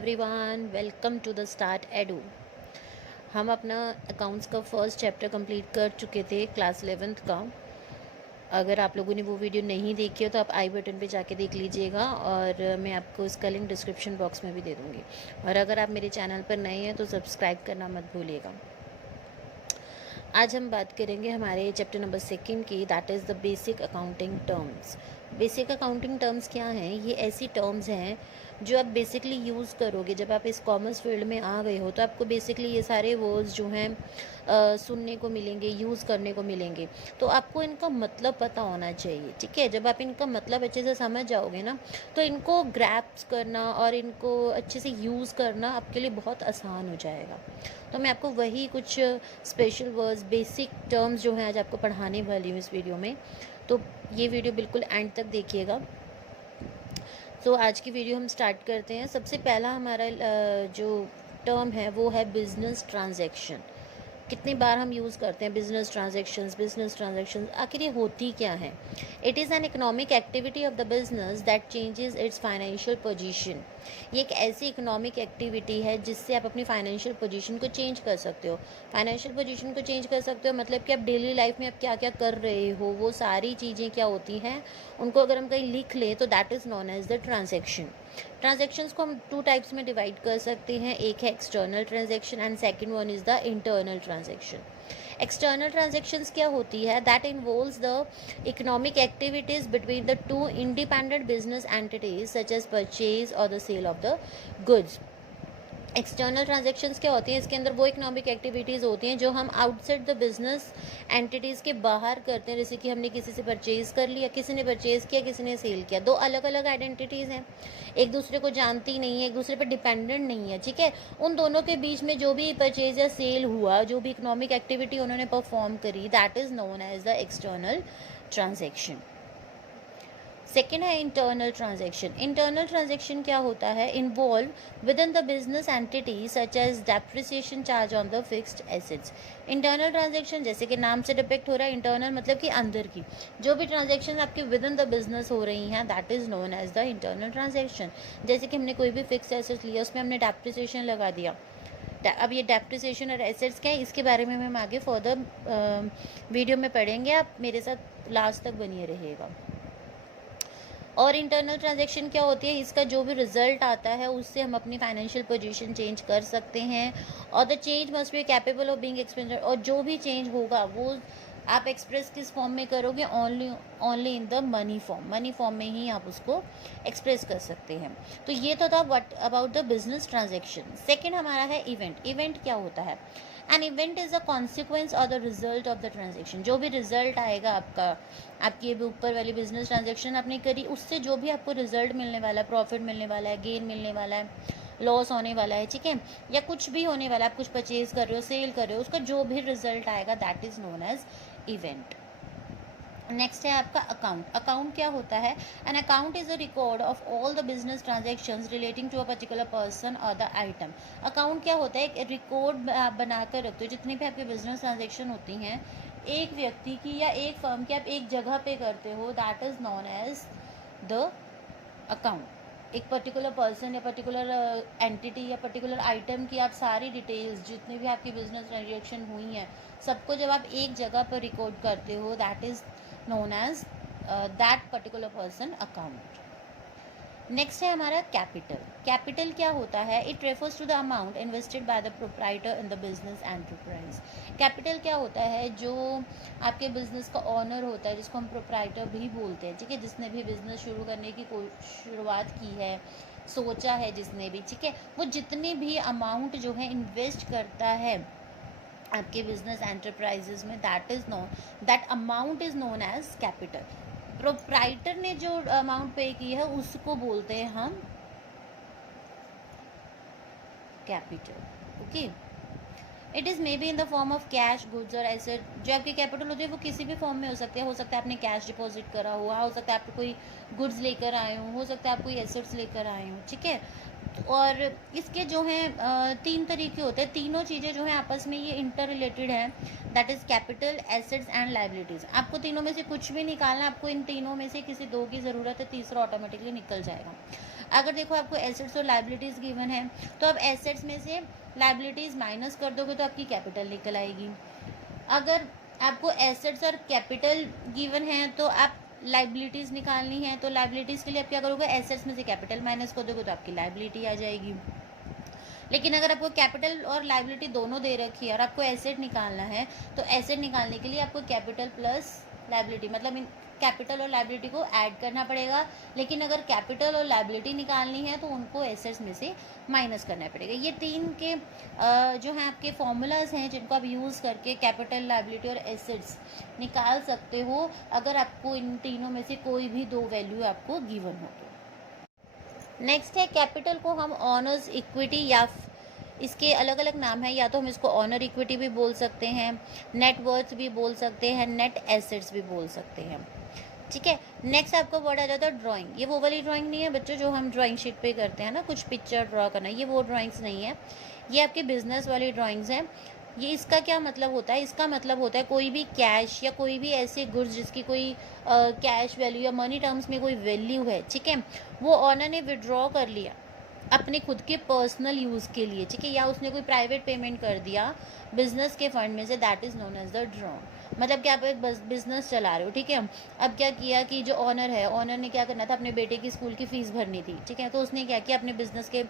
Everyone, welcome to the start edu. हम अपना accounts का फर्स्ट चैप्टर कंप्लीट कर चुके थे क्लास 11th का। अगर आप लोगों ने वो वीडियो नहीं देखी हो तो आप आई बटन पे जाके देख लीजिएगा और मैं आपको इसका लिंक डिस्क्रिप्शन बॉक्स में भी दे दूँगी। और अगर आप मेरे चैनल पर नए हैं तो सब्सक्राइब करना मत भूलिएगा। आज हम बात करेंगे हमारे चैप्टर नंबर 2 की, that is the basic accounting terms. Basic accounting terms क्या हैं? ये ऐसी टर्म्स हैं जो आप बेसिकली यूज़ करोगे जब आप इस कॉमर्स फील्ड में आ गए हो, तो आपको बेसिकली ये सारे वर्ड्स जो हैं सुनने को मिलेंगे, यूज़ करने को मिलेंगे। तो आपको इनका मतलब पता होना चाहिए, ठीक है? जब आप इनका मतलब अच्छे से समझ जाओगे ना, तो इनको ग्रैप्स करना और इनको अच्छे से यूज़ करना आपके लिए बहुत आसान हो जाएगा। तो मैं आपको वही कुछ स्पेशल वर्ड्स, बेसिक टर्म्स जो हैं आज आपको पढ़ाने वाली हूँ इस वीडियो में। तो ये वीडियो बिल्कुल एंड तक देखिएगा। तो आज की वीडियो हम स्टार्ट करते हैं। सबसे पहला हमारा जो टर्म है वो है बिजनेस ट्रांजैक्शन। कितनी बार हम यूज़ करते हैं बिजनेस ट्रांजैक्शंस, बिजनेस ट्रांजैक्शंस। आखिर ये होती क्या है? It is an economic activity of the business that changes it's financial position. ये एक ऐसी इकोनॉमिक एक्टिविटी है जिससे आप अपनी फाइनेंशियल पोजीशन को चेंज कर सकते हो। फाइनेंशियल पोजीशन को चेंज कर सकते हो मतलब कि आप डेली लाइफ में आप क्या क्या कर रहे हो, वो सारी चीज़ें क्या होती हैं, उनको अगर हम कहीं लिख लें तो that is known as the transaction. Transactions को हम 2 टाइप्स में डिवाइड कर सकते हैं। एक है external transaction and second one is the internal transaction. External transactions क्या होती है? That involves the economic activities between the two independent business entities such as purchase और the sale of the goods. External transactions क्या होती हैं? इसके अंदर वो इकोनॉमिक एक्टिविटीज़ होती हैं जो हम आउटसाइड द बिजनेस एंटिटीज़ के बाहर करते हैं। जैसे कि हमने किसी से परचेज़ कर लिया, किसी ने परचेज़ किया, किसी ने सेल किया। 2 अलग अलग आइडेंटिटीज़ हैं, एक दूसरे को जानती नहीं है, एक दूसरे पर डिपेंडेंट नहीं है, ठीक है? उन दोनों के बीच में जो भी परचेज या सेल हुआ, जो भी इकोनॉमिक एक्टिविटी उन्होंने परफॉर्म करी, that is known as the external transaction. Second है इंटरनल ट्रांजैक्शन। इंटरनल ट्रांजैक्शन क्या होता है? Involve with in the business entity such as depreciation charge on the fixed assets. Internal transaction जैसे कि नाम से डिपेक्ट हो रहा है, इंटरनल मतलब कि अंदर की जो भी ट्रांजैक्शन आपके विद इन द बिजनेस हो रही हैं, that is known as the internal transaction. जैसे कि हमने कोई भी फिक्स्ड एसेट्स लिया, उसमें हमने डेप्रिसिएशन लगा दिया। अब ये डेप्रिसिएशन और एसेट्स क्या है, इसके बारे में हम आगे फर्दर वीडियो में पढ़ेंगे। आप मेरे साथ लास्ट तक बनिए रहिएगा। और इंटरनल ट्रांजैक्शन क्या होती है? इसका जो भी रिजल्ट आता है उससे हम अपनी फाइनेंशियल पोजीशन चेंज कर सकते हैं। और the change must be capable of being expanded. और जो भी चेंज होगा वो आप एक्सप्रेस किस फॉर्म में करोगे? Only in the money form. Money form में ही आप उसको एक्सप्रेस कर सकते हैं। तो ये तो था what about the business transaction. Second हमारा है इवेंट। इवेंट क्या होता है? An event is a consequence और the result of the transaction. जो भी रिजल्ट आएगा आपका, आपकी अभी ऊपर वाली बिजनेस ट्रांजेक्शन आपने करी, उससे जो भी आपको रिजल्ट मिलने वाला है, प्रॉफिट मिलने वाला है, गेन मिलने वाला है, लॉस होने वाला है, ठीक है, या कुछ भी होने वाला है, आप कुछ परचेज कर रहे हो, सेल कर रहे हो, उसका जो भी रिजल्ट आएगा that is known as event. Next है आपका अकाउंट। अकाउंट क्या होता है? An account is a record of all the business transactions relating to a particular person और द आइटम। अकाउंट क्या होता है? एक रिकॉर्ड आप बनाकर रखते हो, जितने भी आपके बिजनेस ट्रांजेक्शन होती हैं एक व्यक्ति की या एक फर्म की, आप एक जगह पे करते हो, that is known as the account. एक पर्टिकुलर पर्सन या पर्टिकुलर एंटिटी या पर्टिकुलर आइटम की आप सारी डिटेल्स, जितनी भी आपकी बिजनेस ट्रांजेक्शन हुई हैं, सबको जब आप एक जगह पर रिकॉर्ड करते हो, that is known as that particular person account. Next है हमारा कैपिटल। कैपिटल क्या होता है? It refers to the amount invested by the proprietor in the business enterprise. Capital क्या होता है? जो आपके बिजनेस का ऑनर होता है, जिसको हम प्रोप्राइटर भी बोलते हैं, ठीक है, जिसने भी बिजनेस शुरू करने की शुरुआत की है, सोचा है जिसने भी, ठीक है, वो जितने भी अमाउंट जो है इन्वेस्ट करता है आपके बिजनेस एंटरप्राइजेज में, that amount is known as capital. Proprietor ने जो अमाउंट पे की है उसको बोलते हैं हम capital. Okay, it is may be in the form of cash, goods और एसेट। जो आपकी कैपिटल होती है वो किसी भी फॉर्म में हो सकती है। हो सकता है आपने कैश डिपॉजिट करा हुआ, हो सकता है आप कोई गुड्स लेकर आए हो सकता है आप कोई एसेट्स लेकर आए हो, ठीक है। और इसके जो हैं 3 तरीके होते हैं। तीनों चीज़ें जो हैं आपस में ये इंटर रिलेटेड हैं, that is capital, assets and liabilities. आपको तीनों में से कुछ भी निकालना, आपको इन तीनों में से किसी 2 की ज़रूरत है, तीसरा ऑटोमेटिकली निकल जाएगा। अगर देखो आपको एसेट्स और लाइबिलिटीज़ गिवन है तो आप एसेट्स में से लाइबिलिटीज़ माइनस कर दोगे तो आपकी कैपिटल निकल आएगी। अगर आपको एसेट्स और कैपिटल गिवन है तो आप लाइबिलिटीज़ निकालनी है, तो लाइबिलिटीज़ के लिए आप क्या करोगे, एसेट्स में से कैपिटल माइनस कर दोगे तो आपकी लाइबिलिटी आ जाएगी। लेकिन अगर आपको कैपिटल और लाइबिलिटी दोनों दे रखी है और आपको एसेट निकालना है तो एसेट निकालने के लिए आपको कैपिटल प्लस लाइबिलिटी मतलब कैपिटल और लाइबिलिटी को ऐड करना पड़ेगा। लेकिन अगर कैपिटल और लाइबिलिटी निकालनी है तो उनको एसेट्स में से माइनस करना पड़ेगा। ये तीन के जो हैं आपके फॉर्मूलाज हैं जिनको आप यूज़ करके कैपिटल, लाइबिलिटी और एसेट्स निकाल सकते हो अगर आपको इन तीनों में से कोई भी दो वैल्यू आपको गिवन हो तो। नेक्स्ट है कैपिटल को हम ऑनर्स इक्विटी या इसके अलग अलग नाम है, या तो हम इसको ऑनर इक्विटी भी बोल सकते हैं, नेट वर्थ भी बोल सकते हैं, नेट एसेट्स भी बोल सकते हैं। ठीक है, नेक्स्ट आपका वर्ड आ जाता है ड्राइंग। ये वो वाली ड्राइंग नहीं है बच्चों जो हम ड्राइंग शीट पे करते हैं ना, कुछ पिक्चर ड्रॉ करना, ये वो ड्राइंग्स नहीं है, ये आपके बिजनेस वाली ड्राइंग्स हैं। ये इसका क्या मतलब होता है, इसका मतलब होता है कोई भी कैश या कोई भी ऐसे गुड्स जिसकी कोई कैश वैल्यू या मनी टर्म्स में कोई वैल्यू है, ठीक है, वो ऑनर ने विड्रॉ कर लिया अपने खुद के पर्सनल यूज़ के लिए, ठीक है, या उसने कोई प्राइवेट पेमेंट कर दिया बिजनेस के फंड में से, that is known as the draw. मतलब कि आप एक बिजनेस चला रहे हो, ठीक है, अब क्या किया कि जो ऑनर है, ऑनर ने क्या करना था, अपने बेटे की स्कूल की फ़ीस भरनी थी, ठीक है, तो उसने क्या किया, अपने बिजनेस के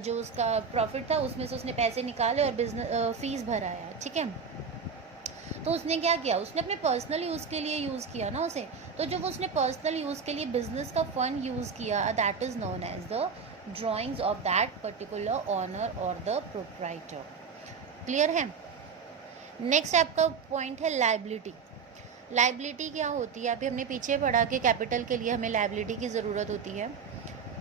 जो उसका प्रॉफिट था उसमें से उसने पैसे निकाले और बिजनेस फ़ीस भराया, ठीक है। तो उसने क्या किया, उसने अपने पर्सनल यूज़ के लिए यूज़ किया ना उसे, तो जब उसने पर्सनल यूज़ के लिए बिजनेस का फंड यूज़ किया, that is known as the drawings of that particular owner और द प्रोप्राइटर। क्लियर है। नेक्स्ट आपका पॉइंट है लाइबिलिटी। लाइबिलिटी क्या होती है, अभी हमने पीछे पढ़ा कि कैपिटल के लिए हमें लाइबिलिटी की ज़रूरत होती है,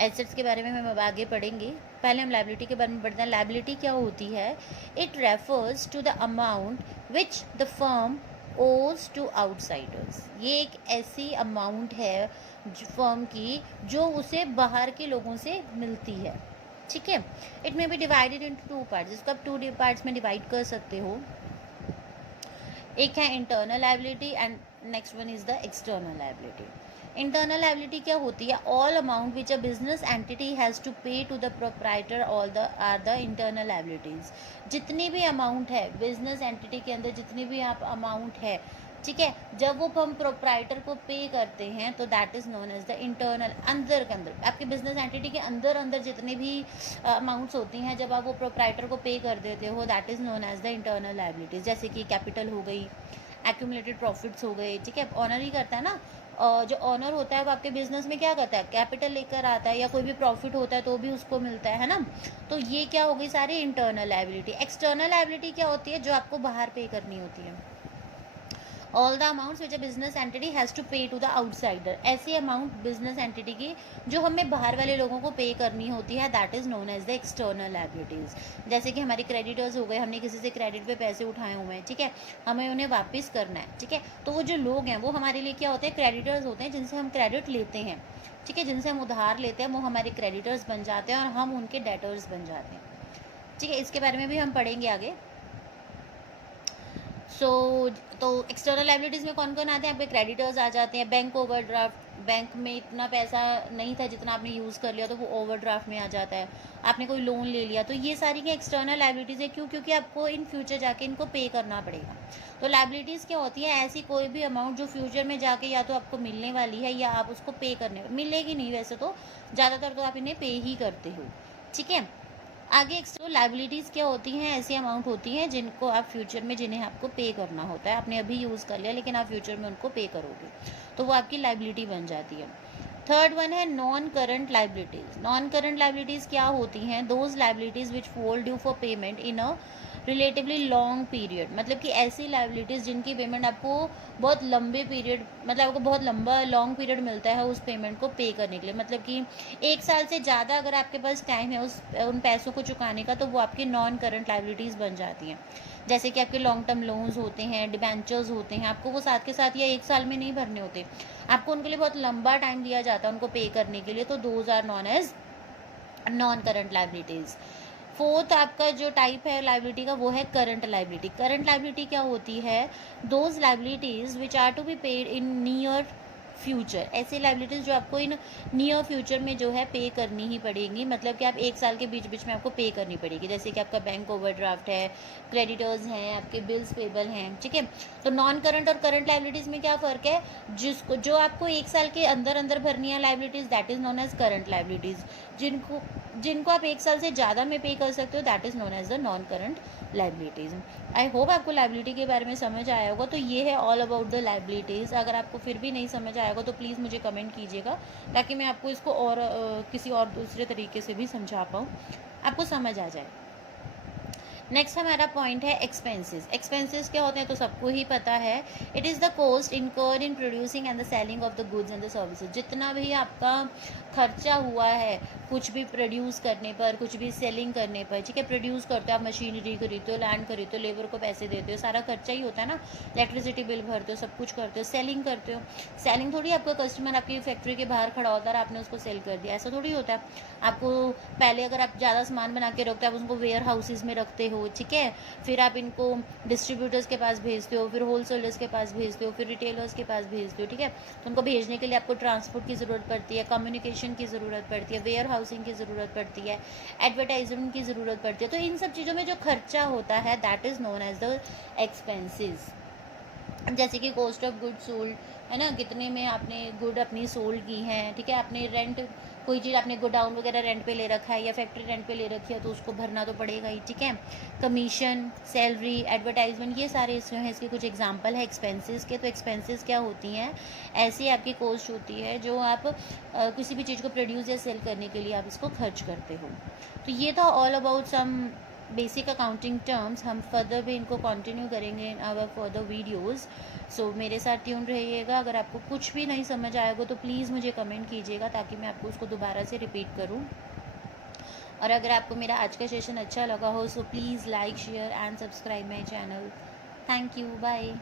एसेट्स के बारे में हम अब आगे पढ़ेंगे, पहले हम लाइबिलिटी के बारे में पढ़ते हैं। लाइबिलिटी क्या होती है, it refers to the amount which the firm owes to outsiders. ये एक ऐसी अमाउंट है फर्म की जो उसे बाहर के लोगों से मिलती है, ठीक है। It may be divided into two parts, इसको आप टू पार्ट्स में डिवाइड कर सकते हो। एक है internal liability and next one is the external liability. Internal liability क्या होती है, all amount which a business entity has to pay to the proprietor all the are the internal liabilities. जितनी भी अमाउंट है बिजनेस एंटिटी के अंदर, जितनी भी आप अमाउंट है, ठीक है, जब वो हम प्रोप्राइटर को पे करते हैं तो that is known as the internal. अंदर के अंदर आपके बिजनेस एंटिटी के अंदर अंदर जितनी भी अमाउंट्स होती हैं, जब आप वो प्रोप्राइटर को पे कर देते हो, that is known as the internal liabilities. जैसे कि कैपिटल हो गई, एक्यूमुलेटेड प्रॉफिट्स हो गए, ठीक है, ऑनर ही करता है ना। जो ऑनर होता है वो आपके बिजनेस में क्या करता है, कैपिटल लेकर आता है, या कोई भी प्रॉफिट होता है तो भी उसको मिलता है ना। तो ये क्या हो गई सारी इंटरनल लाइबिलिटी। एक्सटर्नल लाइबिलिटी क्या होती है, जो आपको बाहर पे करनी होती है। All the amounts which a business entity has to pay to the outsider. ऐसी अमाउंट बिजनेस एंटिटी की जो हमें बाहर वाले लोगों को पे करनी होती है, that is known as the external liabilities. जैसे कि हमारे क्रेडिटर्स हो गए, हमने किसी से क्रेडिट पे पैसे उठाए हुए हैं, ठीक है, हमें उन्हें वापस करना है, ठीक है, तो वो जो लोग हैं वो हमारे लिए क्या होते हैं, क्रेडिटर्स होते हैं, जिनसे हम क्रेडिट लेते हैं, ठीक है, जिनसे हम उधार लेते हैं, वो हमारे क्रेडिटर्स बन जाते हैं और हम उनके डेटर्स बन जाते हैं, ठीक है। इसके बारे में भी हम पढ़ेंगे आगे। तो एक्सटर्नल लाइबिलिटीज़ में कौन कौन आते हैं, आपके क्रेडिटर्स आ जाते हैं, बैंक ओवरड्राफ्ट, बैंक में इतना पैसा नहीं था जितना आपने यूज़ कर लिया तो वो ओवरड्राफ्ट में आ जाता है, आपने कोई लोन ले लिया, तो ये सारी की एक्सटर्नल लाइबिलिटीज़ है। क्यों, क्योंकि आपको इन फ्यूचर जाके इनको पे करना पड़ेगा। तो लाइबिलिटीज़ क्या होती है, ऐसी कोई भी अमाउंट जो फ्यूचर में जाके या तो आपको मिलने वाली है या आप उसको पे करने, मिलेगी नहीं वैसे तो, ज़्यादातर तो आप इन्हें पे ही करते हो, ठीक है। आगे एक्सटर्नल लाइबिलिटीज़ क्या होती हैं, ऐसी अमाउंट होती हैं जिनको आप फ्यूचर में, जिन्हें आपको पे करना होता है, आपने अभी यूज़ कर लिया लेकिन आप फ्यूचर में उनको पे करोगे, तो वो आपकी लाइबिलिटी बन जाती है। थर्ड वन है non current liabilities. Non current liabilities क्या होती हैं, those liabilities which fall due for payment in a relatively long period. मतलब कि ऐसी लाइबिलिटीज़ जिनकी पेमेंट आपको बहुत लंबे पीरियड, मतलब आपको बहुत लंबा लॉन्ग पीरियड मिलता है उस पेमेंट को पे करने के लिए, मतलब कि 1 साल से ज़्यादा अगर आपके पास टाइम है उन पैसों को चुकाने का, तो वो आपकी नॉन करंट लाइबिलिटीज़ बन जाती हैं। जैसे कि आपके लॉन्ग टर्म लोन्स होते हैं, डिबेंचर्स होते हैं, आपको वो साथ के साथ या 1 साल में नहीं भरने होते, आपको उनके लिए बहुत लंबा टाइम दिया जाता है उनको पे करने के लिए, तो those are known as non current liabilities. Fourth आपका जो टाइप है लाइबिलिटी का वो है करंट लाइबिलिटी। करंट लाइबिलिटी क्या होती है, those liabilities which are to be paid in near future, ऐसी लाइबिलिटीज़ जो आपको इन नियर फ्यूचर में जो है पे करनी ही पड़ेंगी, मतलब कि आप 1 साल के बीच बीच में आपको पे करनी पड़ेगी, जैसे कि आपका बैंक ओवरड्राफ्ट है, क्रेडिटर्स हैं, आपके बिल्स पेबल हैं, ठीक है। तो नॉन करंट और करंट लाइबिलिटीज़ में क्या फ़र्क है, जिसको जो आपको 1 साल के अंदर अंदर भरनी है liabilities, that is known as current liabilities. जिनको जिनको आप 1 साल से ज़्यादा में पे कर सकते हो, that is known as the non current liabilities. I hope आपको लाइबिलिटी के बारे में समझ आया होगा। तो ये है ऑल अबाउट द लाइबिलिटीज़। अगर आपको फिर भी नहीं समझ आया होगा तो प्लीज़ मुझे कमेंट कीजिएगा, ताकि मैं आपको इसको और किसी और दूसरे तरीके से भी समझा पाऊँ, आपको समझ आ जाए। नेक्स्ट हमारा पॉइंट है एक्सपेंसेस। एक्सपेंसेस क्या होते हैं तो सबको ही पता है। It is the cost incurred in producing and the selling of the goods and the services. जितना भी आपका खर्चा हुआ है कुछ भी प्रोड्यूस करने पर, कुछ भी सेलिंग करने पर, ठीक है। प्रोड्यूस करते हो आप, मशीनरी खरीदते हो, लैंड खरीदते हो, लेबर को पैसे देते हो, सारा खर्चा ही होता है ना। इलेक्ट्रिसिटी बिल भरते हो, सब कुछ करते हो। सेलिंग करते हो, सेलिंग थोड़ी आपका कस्टमर आपकी फैक्ट्री के बाहर खड़ा होता है और आपने उसको सेल कर दिया, ऐसा थोड़ी होता है। आपको पहले अगर आप ज़्यादा सामान बना के रखते हो, आप उसको वेयर हाउसेज में रखते हो, ठीक है। फिर आप इनको डिस्ट्रीब्यूटर्स के पास भेजते हो, फिर होलसेलर्स के पास भेजते हो, फिर रिटेलर्स के पास भेजते हो, ठीक है। तो उनको भेजने के लिए आपको ट्रांसपोर्ट की ज़रूरत पड़ती है, कम्युनिकेशन की ज़रूरत पड़ती है, वेयर हाउसिंग की ज़रूरत पड़ती है, एडवर्टाइजमेंट की ज़रूरत पड़ती है। तो इन सब चीज़ों में जो खर्चा होता है that is known as the expenses. जैसे कि कॉस्ट ऑफ गुड सोल्ड है ना, कितने में आपने गुड अपनी सोल्ड की हैं, ठीक है। आपने रेंट, कोई चीज़ आपने गोडाउन वगैरह रेंट पे ले रखा है या फैक्ट्री रेंट पे ले रखी है तो उसको भरना तो पड़ेगा ही, ठीक है। कमीशन, सैलरी, एडवर्टाइजमेंट, ये सारे जो हैं इसके कुछ एग्जांपल है एक्सपेंसेस के। तो एक्सपेंसेस क्या होती हैं, ऐसी आपकी कॉस्ट होती है जो आप किसी भी चीज़ को प्रोड्यूस या सेल करने के लिए आप इसको खर्च करते हो। तो ये था all about some basic accounting terms. हम फर्दर भी इनको कंटिन्यू करेंगे in our further videos. So मेरे साथ ट्यून रहिएगा। अगर आपको कुछ भी नहीं समझ आएगा तो प्लीज़ मुझे कमेंट कीजिएगा, ताकि मैं आपको उसको दोबारा से रिपीट करूँ। और अगर आपको मेरा आज का सेशन अच्छा लगा हो so please like, share and subscribe my channel. Thank you, bye.